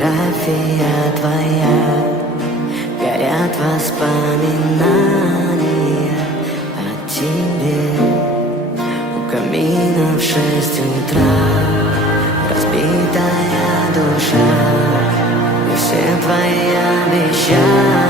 Фотография твоя, горят воспоминания о тебе. У камина в 6 утра разбитая душа, и все твои обещания